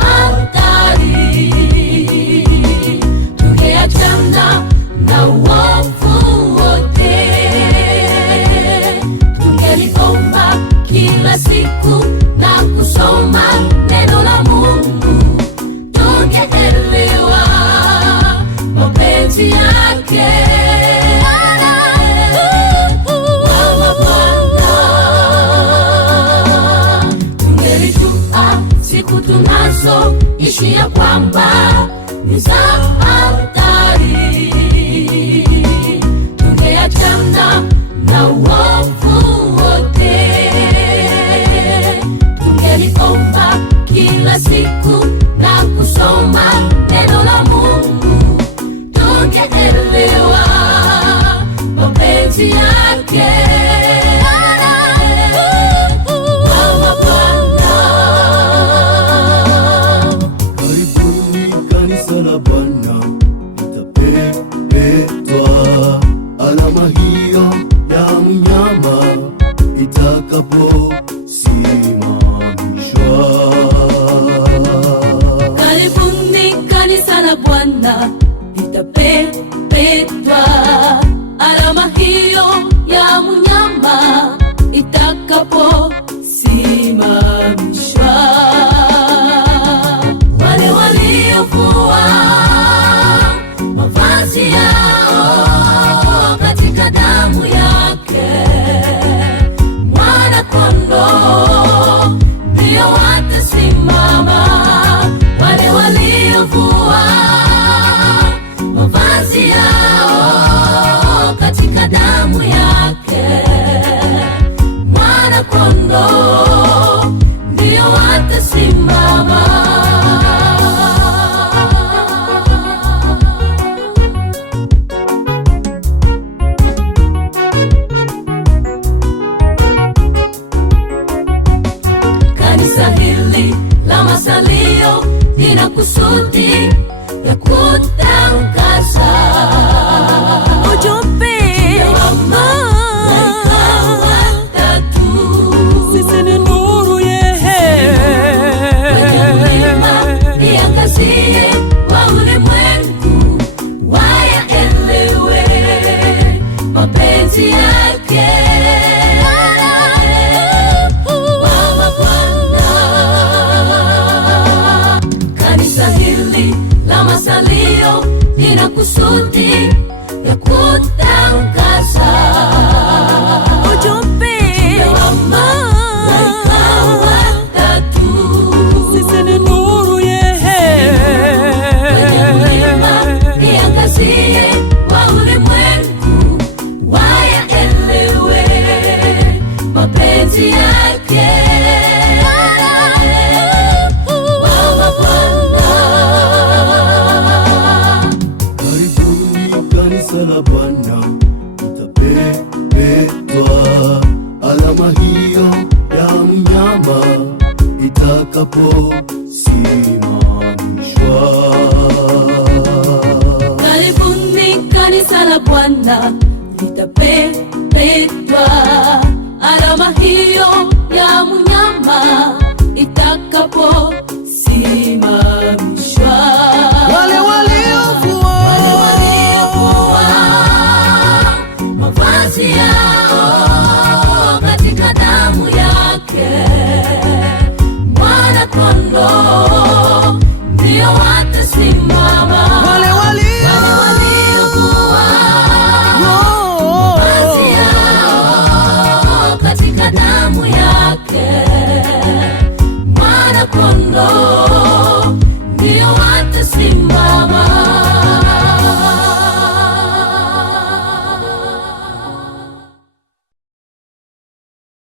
hatari, tungeachana na uovu wote, tungeliomba kila siku na kusoma neno la Mungu, tungeelewa mapenzi yake. Siku tunazo ishi ya kwamba ni za hatari, tungeachana na uovu wote, tungeliomba kila siku na kusoma neno la Mungu, tungeelewa mapenzi yake. Alama hiyo ya mnyama itakaposimamishwa. Karibuni kanisa la Bwana litapepetwa, alama hiyo ya mnyama itakaposimamishwa. Wale waliovua mavazi yao katika damu yake Mwana-Kondoo ndio watasimama. Wale waliovua mavazi yao katika damu yake Mwana-Kondoo ndio watasimama. Kanisa hili la Masalio lina kusudi ya kutangaza ujumbe wa malaika watatu. Sisi ni nuru kwenye mlima, iangazie wa ulimwengu, wayaelewe mapenzi yake. Masalio lina kusudi ya kutangaza ujumbe wa malaika watatu. Sisi ni nuru kwenye mlima, iangazie wa ulimwengu, wayaelewe mapenzi yake. Kanisa la Bwana litapepetwa, alama hiyo ya mnyama itakaposimamishwa. Karibuni kanisa la Bwana litapepetwa, alama hiyo ya mnyama itakapo